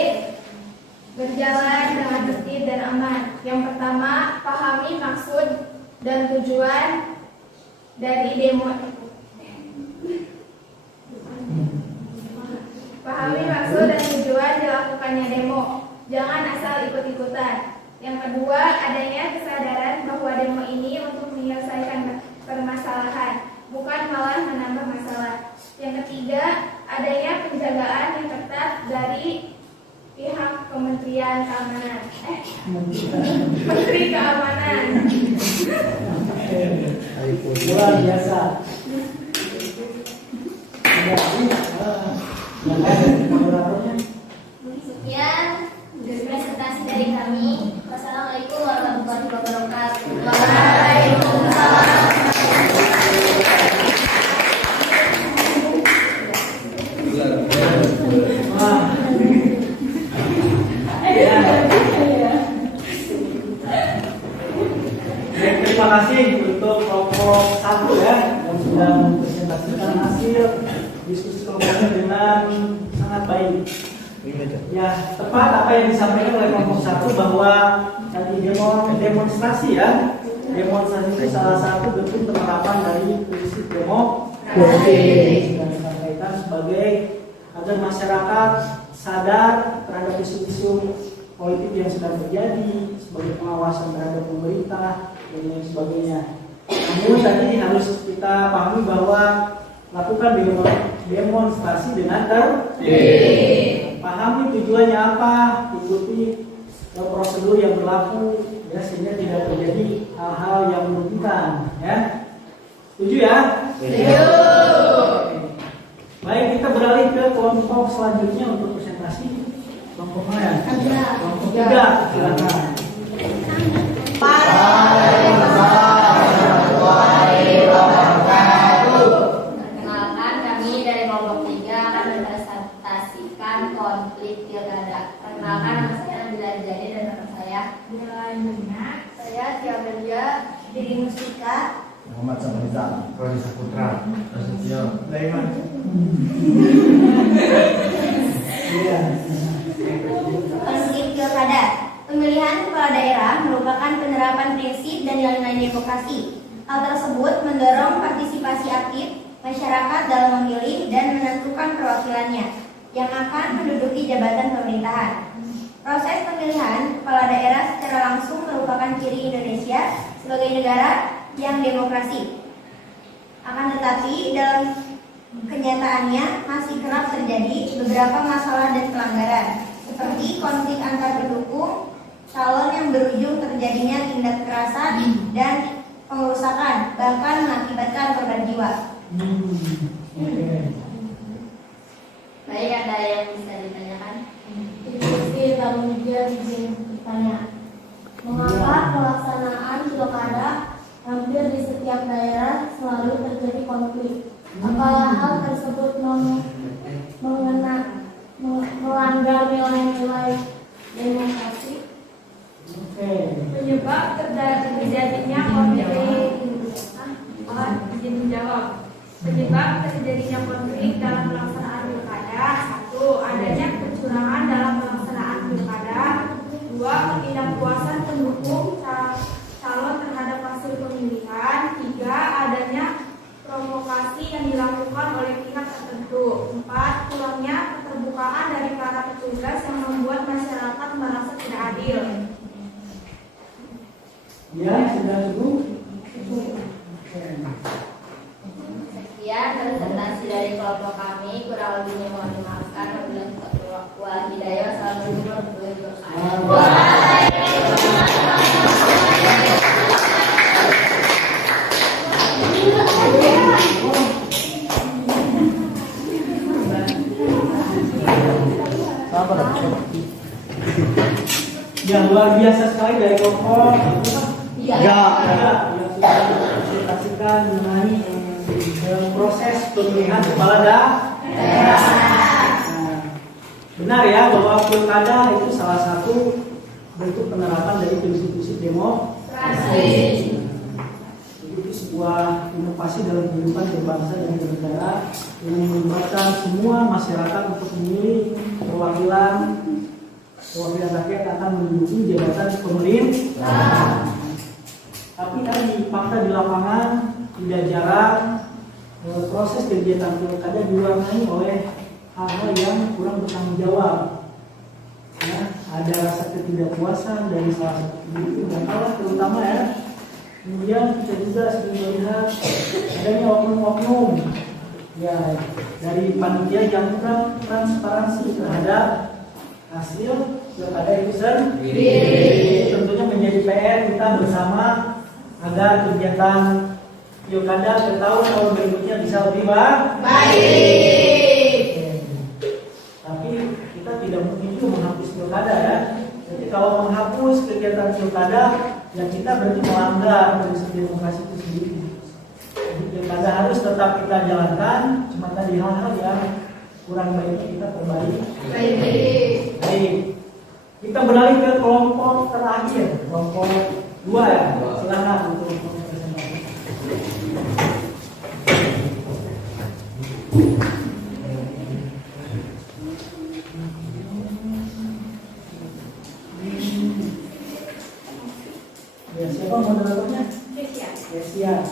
berjalan dengan tertib dan aman. Yang pertama, pahami maksud dan tujuan dari demo. Pahami maksud dan tujuan dilakukannya demo. Jangan asal ikut-ikutan. Yang kedua, adanya kesadaran bahwa demo ini untuk menyelesaikan permasalahan, bukan malah menambah masalah. Yang ketiga, adanya penjagaan yang ketat dari pihak Kementerian Keamanan. Menteri Keamanan. Luar biasa. Sekian presentasi dari kami. Wassalamualaikum warahmatullahi wabarakatuh. Waalaikumsalam. Terima kasih untuk kelompok 1 ya yang sudah mempresentasikan hasil diskusi kelompoknya dengan sangat baik. Ya, tepat apa yang disampaikan oleh kelompok 1 bahwa tadi demonstrasi ya. Demonstrasi itu salah satu bentuk penerapan dari prinsip demokrasi yang disampaikan sebagai agar masyarakat sadar terhadap isu-isu politik yang sedang terjadi, sebagai pengawasan terhadap pemerintah dan lain sebagainya. Namun tadi harus kita pahami bahwa lakukan demonstrasi dengan tertib. Pahami tujuannya apa, ikuti prosedur yang berlaku ya, sehingga tidak terjadi hal-hal yang merugikan ya. Setuju ya? Setuju. Baik, kita beralih ke kelompok selanjutnya untuk presentasi. Kelompok mana? Kelompok 3. Silakan. Perkenalkan, kami dari kelompok 3 akan mempresentasikan konflik pilkada. Perkenalkan, nama saya Nabila Rizani dan teman saya saya Tia Melia, Diri Mustika, Muhammad Samarita, Rodi Saputra, Prasetyo, Daiman. konflik pilkada. Pemilihan kepala daerah merupakan penerapan prinsip dan nilai-nilai demokrasi. Hal tersebut mendorong partisipasi aktif masyarakat dalam memilih dan menentukan perwakilannya yang akan menduduki jabatan pemerintahan. Proses pemilihan kepala daerah secara langsung merupakan ciri Indonesia sebagai negara yang demokrasi. Akan tetapi dalam kenyataannya masih kerap terjadi beberapa masalah dan pelanggaran, seperti konflik antar pendukung calon yang berujung terjadinya tindak kekerasan dan pengerusakan, bahkan mengakibatkan korban jiwa. Baik, ada yang bisa ditanyakan? Kemudian izin bertanya, mengapa pelaksanaan pilkada hampir di setiap daerah selalu terjadi konflik? Apakah hal tersebut melanggar nilai-nilai demokrasi? Penyebab terjadinya konflik. Izin menjawab. Penyebab terjadinya konflik dalam pelaksanaan pilkada: 1. Adanya kecurangan dalam pelaksanaan pilkada. 2. Ketidakpuasan pendukung calon terhadap hasil pemilihan. 3. Adanya provokasi yang dilakukan oleh pihak tertentu. 4. Kurangnya keterbukaan dari para petugas yang membuat masyarakat merasa tidak adil. Ya, sudah cukup. Sekian presentasi dari kelompok kami, kurang lebihnya mohon dimaafkan. Wabillahi hidayah. Assalamualaikum warahmatullahi Yang luar biasa sekali dari kelompok yang sudah mempresentasikan mengenai proses pemilihan kepala daerah. Benar ya bahwa pilkada itu salah satu bentuk penerapan dari prinsip-prinsip demokrasi. Itu sebuah inovasi dalam kehidupan berbangsa dan bernegara yang melibatkan semua masyarakat untuk memilih perwakilan rakyat akan menduduki jabatan pemerintah. Tapi tadi fakta di lapangan tidak jarang proses kegiatan pilkada diwarnai oleh hal-hal yang kurang bertanggung jawab. Ya, ada rasa ketidakpuasan dari salah satu pendukung dan kalah terutama ya. Kemudian kita juga sering melihat adanya oknum-oknum ya dari panitia yang kurang transparansi terhadap hasil pilkada itu sendiri. Tentunya menjadi PR kita bersama agar kegiatan pilkada ke tahun berikutnya bisa lebih baik. Tapi kita tidak mungkin juga menghapus pilkada ya. Jadi kalau menghapus kegiatan pilkada, ya kita berarti melanggar prinsip demokrasi itu sendiri. Jadi pilkada harus tetap kita jalankan, cuma tadi hal-hal yang kurang baiknya kita perbaiki. Baik. Kita beralih ke kelompok terakhir, kelompok 2 ya. Silakan untuk presentasi. Ya, siapa moderatornya? Kesia.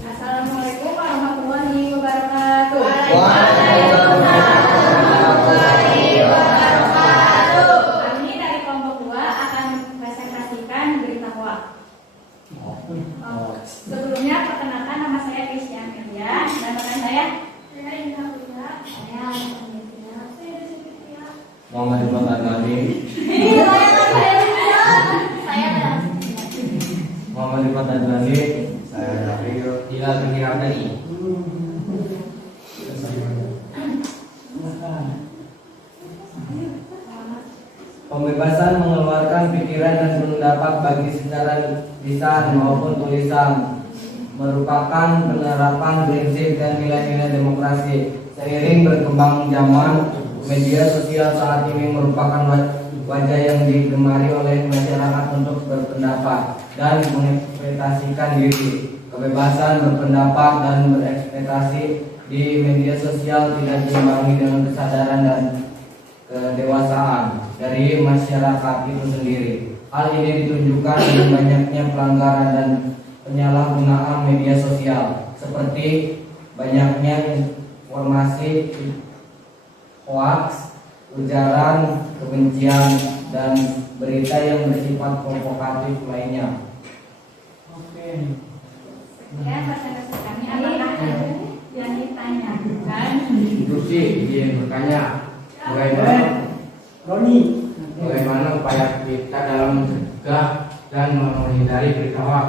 Assalamualaikum warahmatullahi wabarakatuh. Kami dari kelompok 2 akan presentasikan berita hoax. Sebelumnya perkenalkan, nama saya Kesia Melia dan rekan saya Muhammad Ibn Adnani. Muhammad Ibn Adnani. Saya Nafil Hilal bin Ramdhani. Pembebasan mengeluarkan pikiran dan pendapat bagi secara lisan maupun tulisan merupakan penerapan prinsip dan nilai-nilai demokrasi. Seiring berkembang zaman, media sosial saat ini merupakan wajah yang digemari oleh masyarakat untuk berpendapat dan mengekspresikan diri. Kebebasan berpendapat dan berekspresi di media sosial tidak diimbangi dengan kesadaran dan kedewasaan dari masyarakat itu sendiri. Hal ini ditunjukkan dengan banyaknya pelanggaran dan penyalahgunaan media sosial, seperti banyaknya informasi hoax, ujaran kebencian, dan berita yang bersifat provokatif lainnya. Oke. sekian presentasi kami. Apakah ada yang ditanyakan? Institusi yang bertanya bagaimana upaya kita dalam mencegah dan menghindari berita hoax.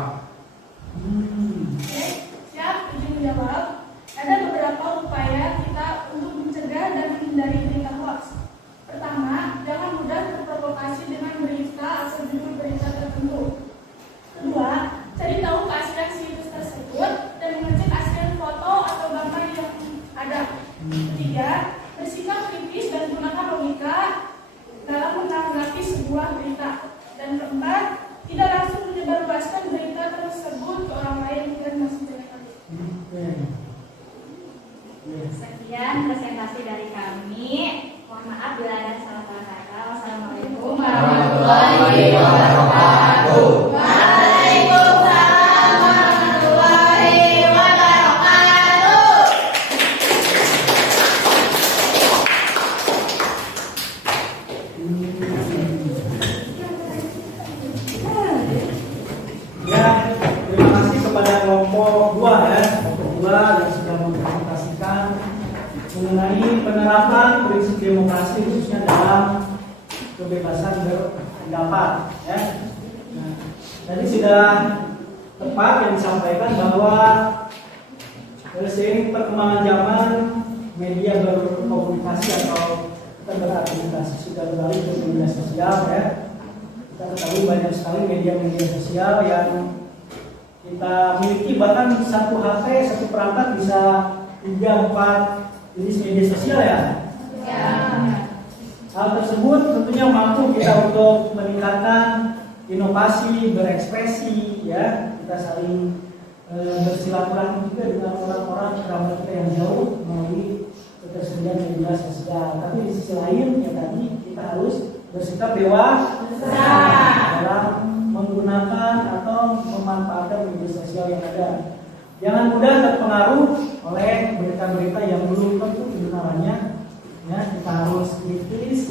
Siap, izin menjawab. Ada beberapa upaya kita untuk mencegah dan menghindari berita hoax. Pertama, jangan mudah terprovokasi dengan berita atau judul berita tertentu. Kedua, cari tahu keaslian situs tersebut dan mengecek aslian foto atau gambar yang ada. Ketiga, bersikap kritis dan gunakan logika dalam menanggapi sebuah berita. Dan keempat, tidak langsung menyebarluaskan berita tersebut ke orang lain dan masih banyak lagi. Sekian presentasi dari kami. Mohon maaf bila ada salah kata. Wassalamualaikum warahmatullahi wabarakatuh. Waalaikumsalam warahmatullahi wabarakatuh. Ya, terima kasih kepada kelompok 2 ya, kelompok 2 yang sudah mempresentasikan mengenai penerapan prinsip demokrasi khususnya dalam kebebasan berpendapat ya. Nah, tadi sudah tepat yang disampaikan bahwa seiring perkembangan zaman media berkomunikasi atau kita beraktivitas sudah beralih ke media sosial ya. Kita ketahui banyak sekali media-media sosial yang kita miliki, bahkan satu HP, satu perangkat bisa 3-4 jenis media sosial ya. Hal tersebut tentunya mampu kita untuk meningkatkan inovasi, berekspresi, ya, kita saling bersilaturahmi juga dengan orang-orang kerabat kita yang jauh melalui ketersediaan media sosial. Tapi di sisi lain, ya tadi kita harus bersikap dewasa dalam menggunakan atau memanfaatkan media sosial yang ada. Jangan mudah terpengaruh oleh berita-berita yang belum tentu kebenarannya. Ya, kita harus kritis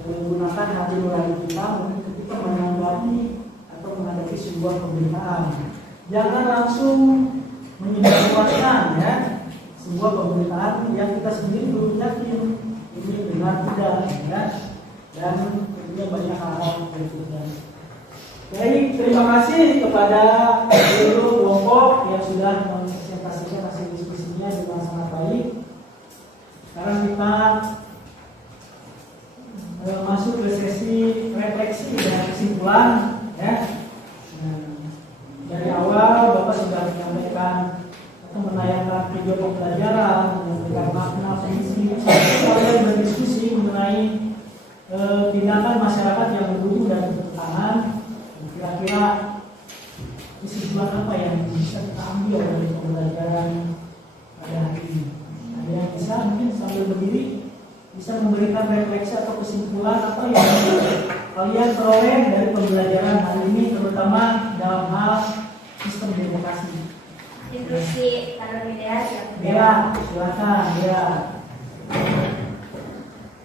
menggunakan hati nurani kita ketika menanggapi atau menghadapi sebuah pemberitaan. Jangan langsung menyebarluaskan ya sebuah pemberitaan yang kita sendiri belum yakin ini benar tidak, ya, dan tentunya banyak hal-hal berikutnya. Baik, terima kasih kepada seluruh kelompok yang sudah mempresentasikan hasil diskusinya dengan sangat baik. Sekarang kita masuk ke sesi refleksi dan kesimpulan, ya. Dari awal Bapak sudah menyampaikan atau menayangkan video pembelajaran, menyampaikan makna fungsi, sampai berdiskusi mengenai tindakan masyarakat yang mendukung dan bertentangan. Kira-kira kesimpulan apa yang bisa kita ambil dari pembelajaran pada hari ini? Ada yang bisa mungkin sambil berdiri bisa memberikan refleksi atau kesimpulan apa yang kalian peroleh dari pembelajaran hari ini, terutama dalam hal sistem demokrasi. Diskusi pada media Ya, silakan ya.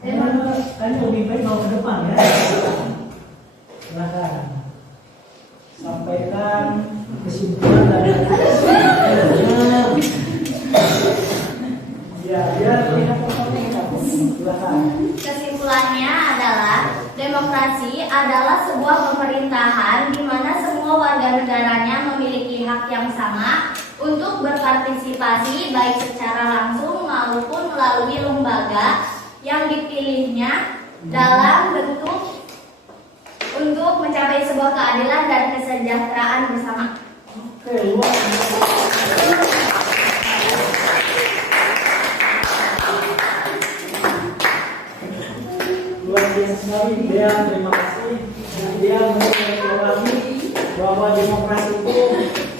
Kalian lebih baik mau ke depan ya. Silakan. Sampaikan kesimpulan dari Kesimpulannya adalah demokrasi adalah sebuah pemerintahan di mana semua warga negaranya memiliki hak yang sama untuk berpartisipasi baik secara langsung maupun melalui lembaga yang dipilihnya dalam bentuk untuk mencapai sebuah keadilan dan kesejahteraan bersama. Luar biasa sekali, dia terima kasih. Dia mengulangi bahwa demokrasi itu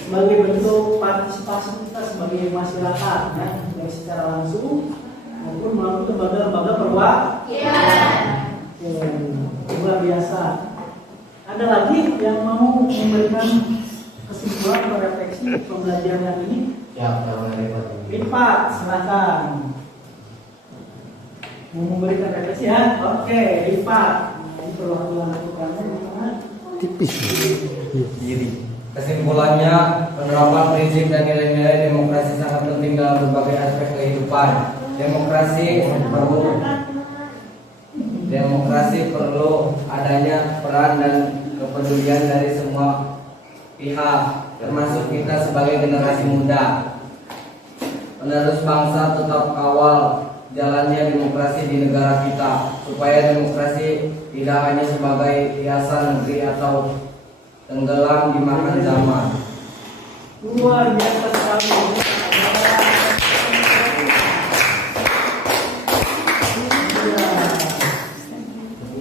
sebagai bentuk partisipasi kita sebagai masyarakat, ya, baik secara langsung maupun melalui lembaga-lembaga perwakilan. Luar biasa. Ada lagi yang mau memberikan kesimpulan atau refleksi pembelajaran ini? Ya, Pak, silakan. Mau memberikan refleksi ya? Oke, Pak. Ini perwakilan tipis. Kesimpulannya, penerapan prinsip dan nilai-nilai demokrasi sangat penting dalam berbagai aspek kehidupan. Demokrasi perlu adanya peran dan kepedulian dari semua pihak, termasuk kita sebagai generasi muda. Penerus bangsa tetap kawal jalannya demokrasi di negara kita, supaya demokrasi tidak hanya sebagai hiasan negeri atau tenggelam di makan zaman. Luar biasa sekali.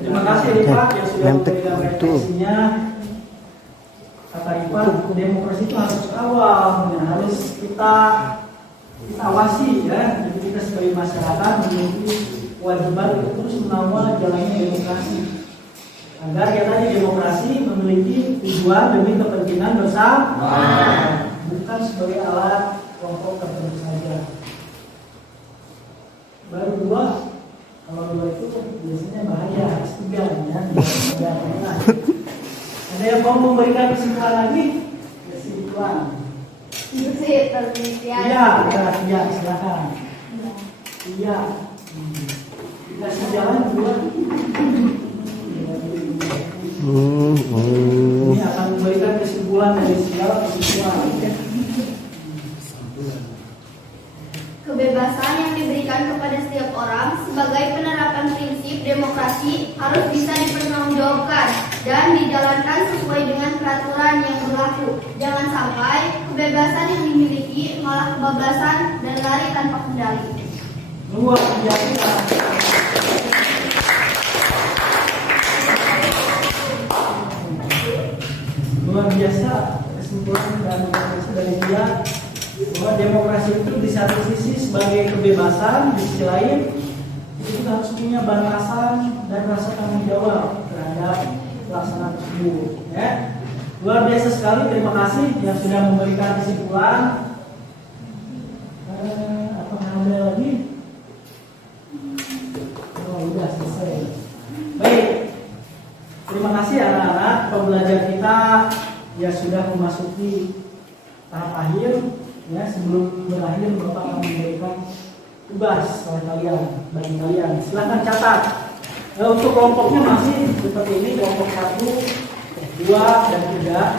Terima kasih Pak yang sudah memberikan refleksinya. Kata Ipan, demokrasi itu harus kawal, harus kita awasi ya. Jadi kita sebagai masyarakat memiliki kewajiban untuk terus mengawal jalannya demokrasi. Agar ya tadi demokrasi memiliki tujuan demi kepentingan bersama, bukan sebagai alat kelompok tertentu saja. Baru dua, kalau dua itu biasanya bahaya, tiga ya. Ada yang mau memberikan kesimpulan lagi? Kesimpulan. Iya, silakan. Iya. Dikasih jalan dua. Ini akan memberikan kesimpulan dari segala kesimpulan. Kebebasan yang diberikan kepada setiap orang sebagai penerapan prinsip demokrasi harus bisa dipertanggungjawabkan dan dijalankan sesuai dengan peraturan yang berlaku. Jangan sampai kebebasan yang dimiliki malah kebablasan dan lari tanpa kendali. Luar biasa. luar biasa kesimpulan dan refleksi dari dia bahwa demokrasi itu di satu sisi sebagai kebebasan, di sisi lain itu harus punya batasan dan rasa tanggung jawab terhadap pelaksanaan tersebut. Ya. Luar biasa sekali, terima kasih yang sudah memberikan kesimpulan. Apa ada lagi? Oh, udah selesai. Baik, terima kasih anak-anak. Pembelajaran kita ya sudah memasuki tahap akhir. Ya, sebelum berakhir Bapak akan memberikan tugas bagi kalian. Silahkan catat. Untuk kelompoknya masih seperti ini, kelompok 1, 2, dan 3.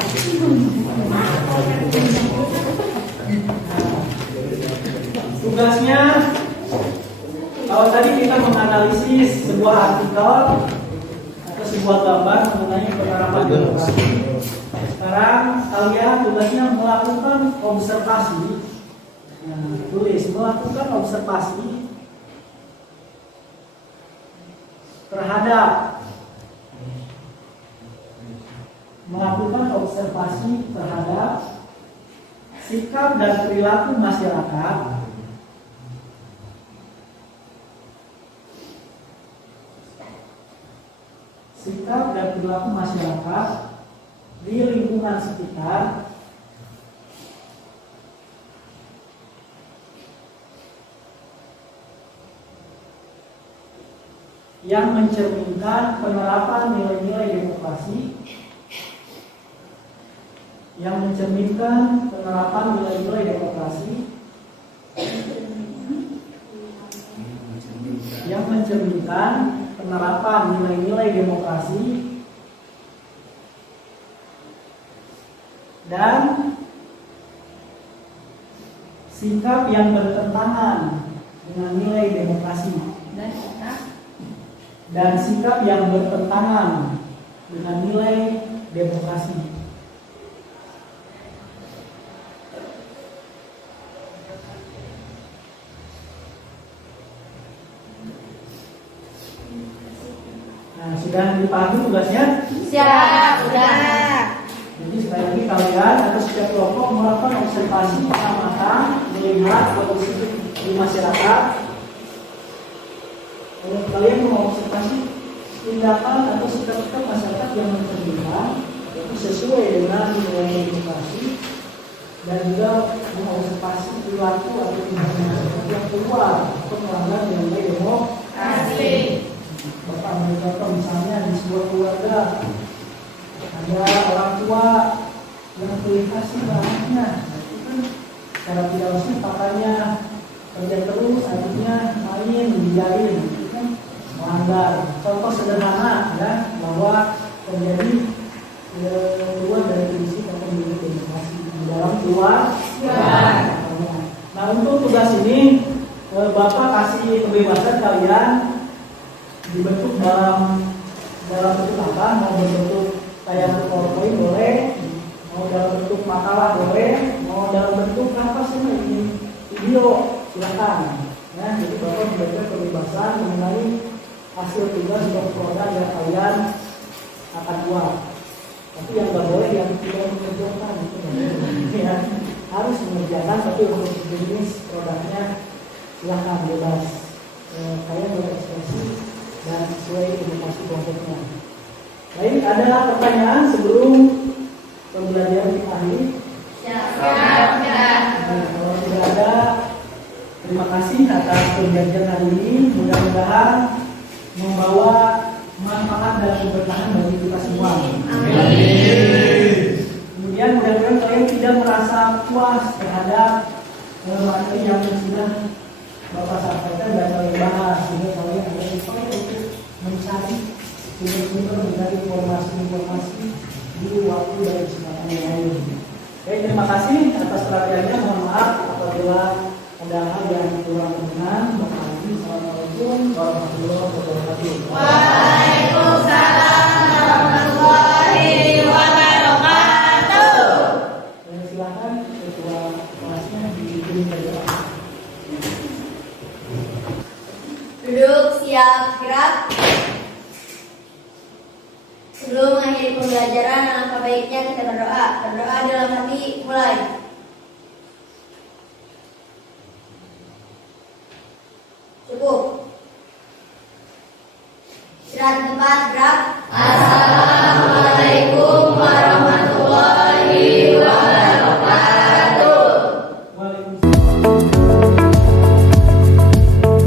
Tugasnya, kalau tadi kita menganalisis sebuah artikel atau sebuah gambar mengenai penerapan demokrasi, sekarang kalian tugasnya melakukan observasi. Tulis melakukan observasi terhadap sikap dan perilaku masyarakat di lingkungan sekitar yang mencerminkan penerapan nilai-nilai demokrasi, dan sikap yang bertentangan dengan nilai demokrasi. Nah, sudah dipahami tugasnya? Siap, sudah. Jadi sekali lagi kalian atau setiap kelompok melakukan observasi pengamatan melihat kondisi di masyarakat. Kalau kalian mengobservasi tindakan atau sikap-sikap masyarakat yang mencerminkan itu sesuai dengan nilai demokrasi, dan juga mengobservasi perilaku atau tindakan masyarakat yang keluar atau melanggar nilai demokrasi. Bapak mencontoh misalnya di sebuah keluarga ada orang tua yang pilih kasih anaknya, itu kan secara tidak langsung papanya kerja terus, adiknya main, dibiarin, itu kan melanggar. Contoh sederhana ya, bahwa terjadi keluar dari prinsip atau nilai demokrasi di dalam keluarga. Nah, untuk tugas ini Bapak kasih kebebasan kalian dibentuk dalam bentuk apa, mau berbentuk kayak PowerPoint boleh, mau dalam bentuk makalah boleh, mau dalam bentuk apa sih ini video, silakan. Ya, jadi Bapak memberikan kebebasan mengenai hasil tugas atau produk yang kalian akan buat. Tapi yang nggak boleh yang tidak mengerjakan itu ya, harus mengerjakan, tapi untuk jenis produknya silakan bebas. Kalian berekspresi dan sesuai edukasi kelompoknya. Baik, ada pertanyaan sebelum pembelajaran kita akhiri? Kalau tidak ada, terima kasih atas pembelajaran hari ini. Mudah-mudahan membawa manfaat dan keberkahan bagi kita semua. Kemudian mudah-mudahan kalian tidak merasa puas terhadap materi yang sudah Bapak sampaikan dan kalian bahas, sehingga kalian ada upaya untuk mencari sumber-sumber dari informasi-informasi di waktu dan kesempatan yang lain. Baik, terima kasih atas perhatiannya. Mohon maaf apabila ada hal yang kurang berkenan. Assalamualaikum warahmatullahi wabarakatuh. Waalaikumsalam warahmatullahi wabarakatuh. Silakan ketua kelasnya diberi saja. Duduk, siap, gerak. Sebelum mengakhiri pembelajaran, alangkah baiknya kita berdoa. Berdoa dalam hati, mulai. Cukup. Istirahat tempat, gerak.